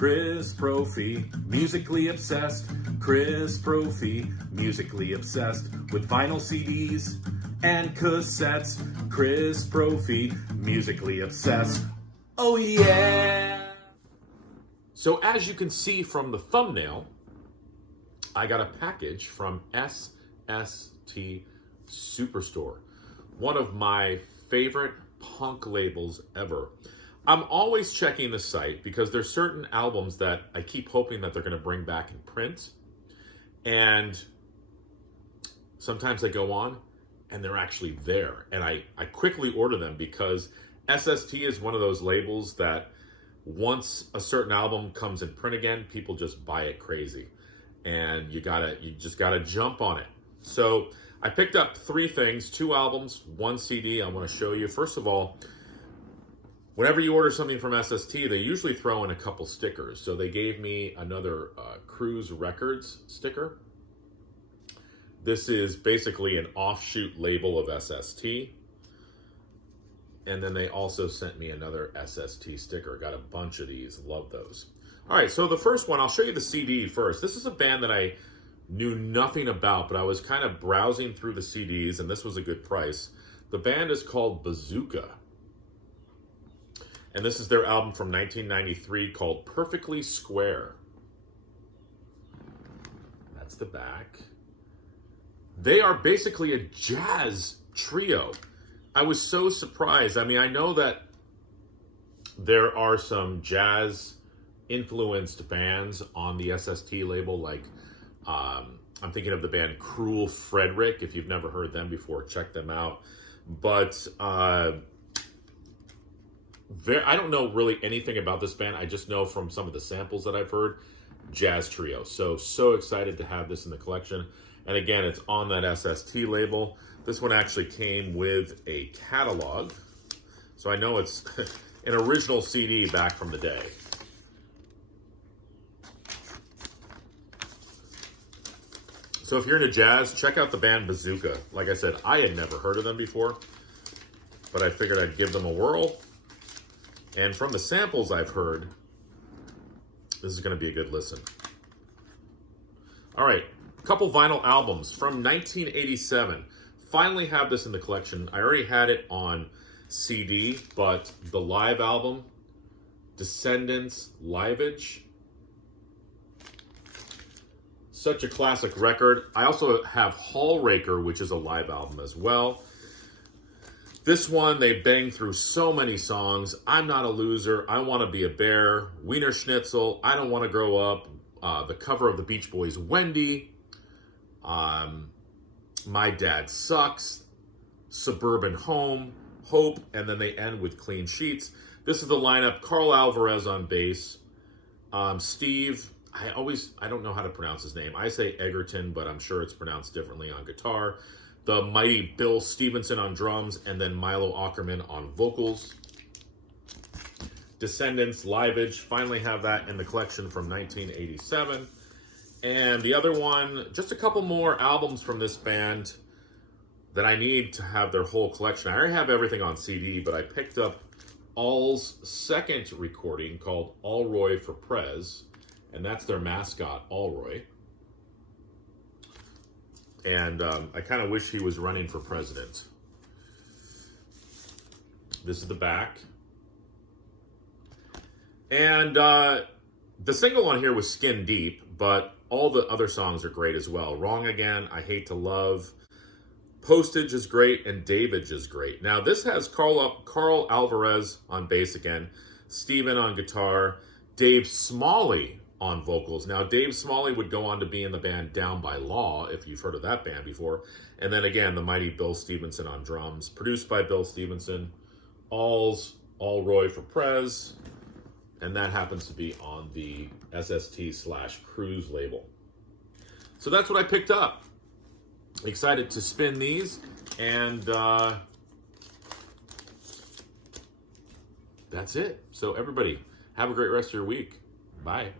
Chris Profi, musically obsessed. Chris Profi, musically obsessed with vinyl CDs and cassettes. Chris Profi, musically obsessed. Oh yeah! So as you can see from the thumbnail, I got a package from SST Superstore, one of my favorite punk labels ever. I'm always checking the site because there's certain albums that I keep hoping that they're going to bring back in print. And sometimes they go on and they're actually there. And I quickly order them because SST is one of those labels that once a certain album comes in print again, people just buy it crazy. And you just gotta jump on it. So I picked up 3 things, 2 albums, 1 CD I want to show you. First of all, whenever you order something from SST, they usually throw in a couple stickers. So they gave me another Cruise Records sticker. This is basically an offshoot label of SST. And then they also sent me another SST sticker. Got a bunch of these, love those. All right, so the first one, I'll show you the CD first. This is a band that I knew nothing about, but I was kind of browsing through the CDs, and this was a good price. The band is called Bazooka. And this is their album from 1993 called Perfectly Square. That's the back. They are basically a jazz trio. I was so surprised. I mean, I know that there are some jazz-influenced bands on the SST label, like I'm thinking of the band Cruel Frederick. If you've never heard them before, check them out. But I don't know really anything about this band. I just know from some of the samples that I've heard, jazz trio. So excited to have this in the collection. And again, it's on that SST label. This one actually came with a catalog. So I know it's an original CD back from the day. So if you're into jazz, check out the band Bazooka. Like I said, I had never heard of them before, but I figured I'd give them a whirl. And from the samples I've heard, this is going to be a good listen. All right, a couple vinyl albums from 1987. Finally have this in the collection. I already had it on CD, but the live album, Descendants Liveage. Such a classic record. I also have Hallraker, which is a live album as well. This one, they bang through so many songs. I'm Not a Loser, I Want to Be a Bear, Wiener Schnitzel, I Don't Want to Grow Up, the cover of the Beach Boys' Wendy, My Dad Sucks, Suburban Home, Hope, and then they end with Clean Sheets. This is the lineup. Carl Alvarez on bass. Steve, I don't know how to pronounce his name. I say Egerton, but I'm sure it's pronounced differently on guitar. The mighty Bill Stevenson on drums, and then Milo Ackerman on vocals. Descendants Liveage, finally have that in the collection from 1987. And the other one, just a couple more albums from this band that I need to have their whole collection. I already have everything on CD, but I picked up All's second recording called Allroy for Prez, and that's their mascot, Allroy. And I kind of wish he was running for president. This is the back. And the single on here was Skin Deep, but all the other songs are great as well. Wrong Again, I Hate to Love, Postage is great, and Davidge is great. Now, this has Carl Alvarez on bass again, Steven on guitar, Dave Smalley on vocals. Now, Dave Smalley would go on to be in the band Down by Law, if you've heard of that band before. And then again, the mighty Bill Stevenson on drums, produced by Bill Stevenson. Allroy for Prez, and that happens to be on the SST/Cruise label. So that's what I picked up. Excited to spin these, and that's it. So everybody, have a great rest of your week. Bye.